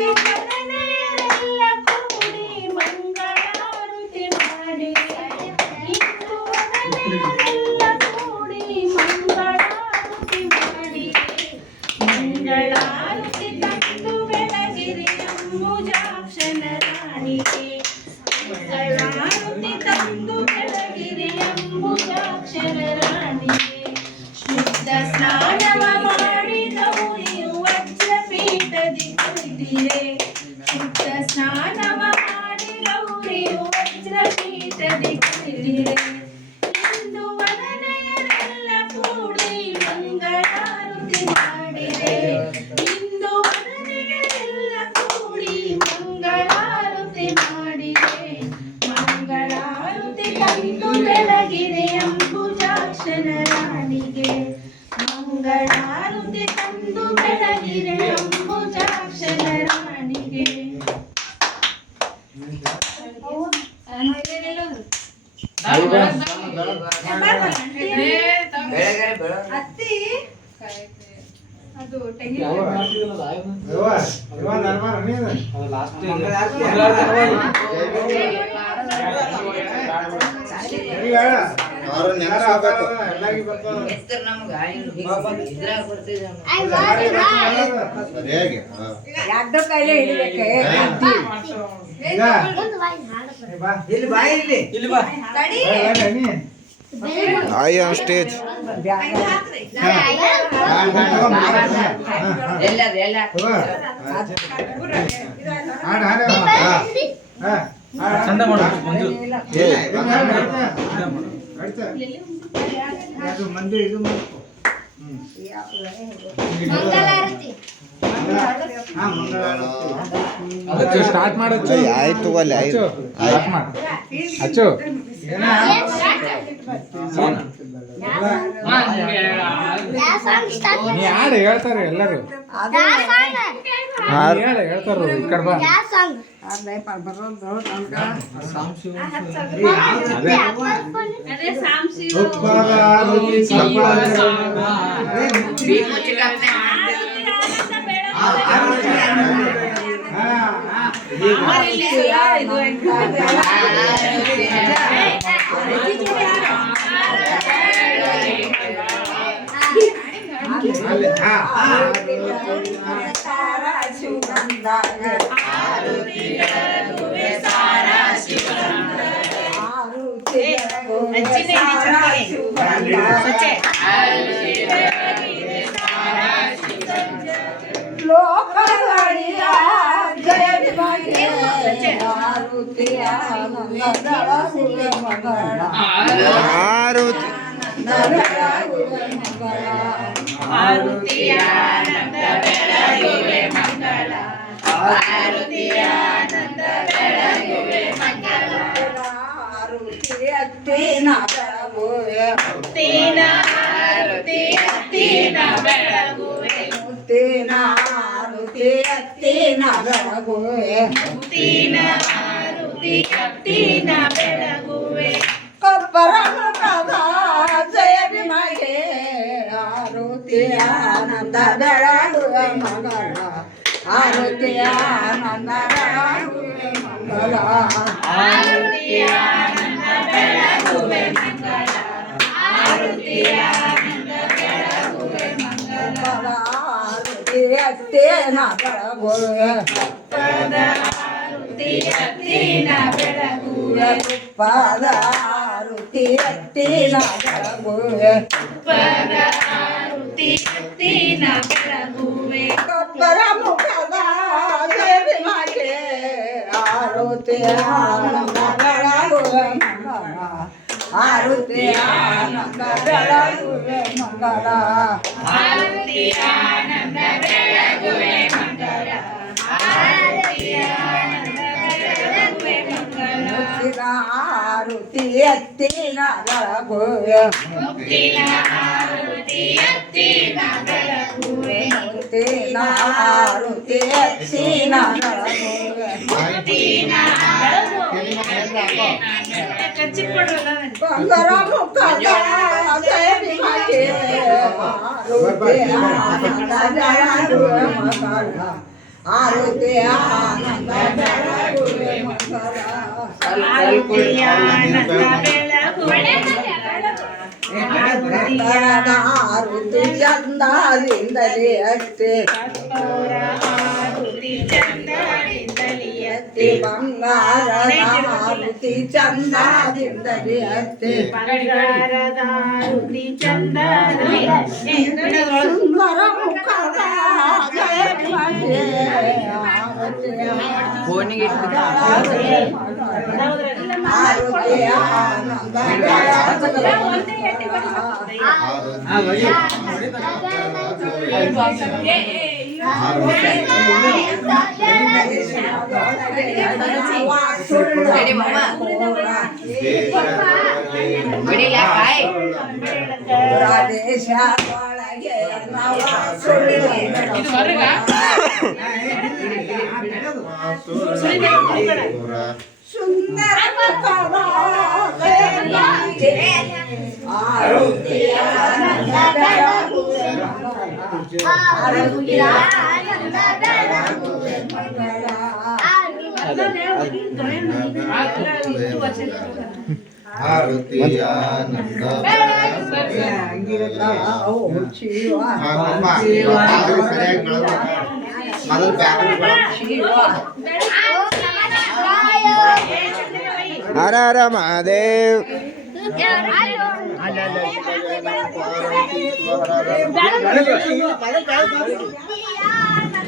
ಇಂದಿವರನೆಯರೆಲ್ಲ ಕೂಡಿ ಮಂಗಳಾರತಿ ಮಾಡಿ ಇಂದುವರನೆಯರೆಲ್ಲ ಕೂಡಿ ಮಂಗಳಾರತಿ ಮಾಡಿ ಮಂಗಳಾರತಿ ತಂದು ಬೆಳಗಿರಿ ಅಂಬುಜಾಕ್ಷನ ರಾಣಿಗೆ ಮಂಗಳಾರತಿ ತಂದು ಬೆಳಗಿರಿ ಅಂಬುಜಾಕ್ಷನ ರಾಣಿಗೆ ಶುದ್ಧ ಸ್ನಾನವ ಮಾಡಿ ಗೌರಿಯು ವಜ್ರಪೀಠದಿ ಕುಳಿತಿರೆ ಶುದ್ಧ ಸ್ನಾನವ ಮಾಡಿ ಗೌರಿಯು ವಜ್ರಪೀಠದಿ ಕುಳಿತಿರೆ ಇಂದು ವದನೆಯರೆಲ್ಲ ಕೂಡಿ ಮಂಗಳಾರತಿ ಮಾಡಿರೆ ಇಂದು ವದನೆಯರೆಲ್ಲ ಕೂಡಿ ಮಂಗಳಾರತಿ ಮಾಡಿರೆ ಮಂಗಳಾರತಿ ತಂದು ಬೆಳಗಿರೆ ಅಂಬುಜಾಕ್ಷನ ರಾಣಿಗೆ ಮಂಗಳಾರತಿ ತಂದು ಬೆಳಗಿರೆ ಅಂಬುಜಾಕ್ಷನ ರಾಣಿಗೆ ಅತ್ತಿ ಅದು ಯಾರ್ದೋ ಕೈಲೇ ಹಿಡಿಬೇಕು आई ऑन स्टेज ಚಂದ ಮಾಡು ಮಂಜು ಮಂದಿ ಇದು ಮಂಗಳಾರತಿ ಅಚ್ಚು ಸ್ಟಾರ್ಟ್ ಮಾಡಚ್ಚು ಆಯ್ತು ಅಲ್ಲಿ ಆಯ್ತು ಸ್ಟಾರ್ಟ್ ಮಾಡು ಅಚ್ಚು ನೀ ಹಾಡು ಹೇಳ್ತಾರೆ ಎಲ್ಲರೂ ಹೇಳ್ತಾರ ಈ ಕಡೆ ಬಾ ಅದೇ ಸಾಂಶಿ ಲೋಕಗಳಿಯ ಜಯ ವಿಭಾಗೆ ಆರುತಿಯ ಮಂಗಳ ಮಂಗಳ ಆರುತಿ ಆರುತಿಯಾನಂದ ಬೆಳಗುವೆ ಮಂಗಳ ಆರುತಿಯಾನಂದ ಬೆಳಗುವೆ ಮಂಗಳ ಆರುತಿಯತ್ತಿನ ಬೆಳಗುವೆ ಮುತ್ತಿನ ಆರುತಿಯತ್ತಿನ ಬೆಳಗುವೆ ಮುತ್ತಿನ ಆರುತಿಯತ್ತಿನ ಬೆಳಗುವೆ ಮುತ್ತಿನ ಆರುತಿಯತ್ತಿನ ಬೆಳಗುವೆ ಕೊಪ್ಪರ ಮುಖದ ಜಯ ವಿಮಗೆ ಆರುತಿಯ ಆನಂದ ಬೆಳಗುವೆ ಮಂಗಳ ಆರುತಿಯ ಆನಂದ ಬೆಳಗುವೆ ಮಂಗಳ ಆರುತಿಯಾನಂದ ಬೆಳಗುವೆ ಮಂಗಳ ಆರುತಿಯಾನಂದ ಬೆಳಗುವೆ ಮಂಗಳ ಆರುತಿಯತ್ತೇನ ಬೆಳಗುವೆ ಪದ ಆರುತಿಯತ್ತಿನ ಬೆಳಗುವೆ ಪದ ಆರುತಿಯತ್ತಿನ ಬೆಳಗುವೆ ಪದ ಆರುತಿಯತ್ತಿನ ಬೆಳಗುವೆ ಕೊಪ್ಪರ ಮುಖದ ಜಯ ವಿಮಗೆ ಆರುತಿಯ ಆನಂದ ಬೆಳಗುವೆ ಮಂಗಳ ಆರುತಿಯ ಆನಂದ ಬೆಳಗುವೆ ಮಂಗಳ ಆರುತಿಯಾನಂದ ಬೆಳಗುವೆ ಮಂಗಳ ಆರುತಿಯಾನಂದ ಬೆಳಗುವೆ ಮಂಗಳ ಮುತ್ತಿನ ಆರುತಿ ಎತ್ತಿನ ಬೆಳಗುವೆ ಮುತ್ತಿನ ಆರುತಿಯತ್ತಿನ ಬೆಳಗುವೆ ಮುತ್ತಿನ ಆರುತಿ ಎತ್ತಿನ ಬೆಳಗುವೆ ಮುತ್ತಿನ ಬಂಗರ ಮುಖದ ಜಯ ವಿಮಗೆ ಆರುತಿ ಆನಂದ ಬೆಳಗುವೆ ಮಂಗಳ ಆರುತಿ ಆನಂದ ಬೆಳಗುವೆ ಮಂಗಲ ಆರುತಿಯಾನಂದ ಬೆಳಗುವೆ ಬಂಗಾರದ ಆರುತಿ ಚಂದದಿಂದಲೇ ಅಷ್ಟೇ ಕರ್ಪೂರ ಆರುತಿ ಚಂದದಿಂದಲೇ ಅಷ್ಟೇ ಬಂಗಾರದ ಆರುತಿ ಚಂದದಿಂದಲೇ ಅಷ್ಟೇ ಬಂಗಾರದ ಆರುತಿ ಚಂದದಿಂದಲೇ ಸುಂದರ ಮುಖದ ಜಯಧ್ವಜೆ ಆರತಿ ಆರುತಿ ಆನಂದ ಪ್ರದೇಶ ಒಳಗೆ ನವ ಸುಂದರ ಮುಖದ ಆರುತಿ ಆನಂದ ಬೆಳಗುವೆ ಹರ ಹರ ಮಹಾದೇವ್ ಬೆಳಗ್ಗೆ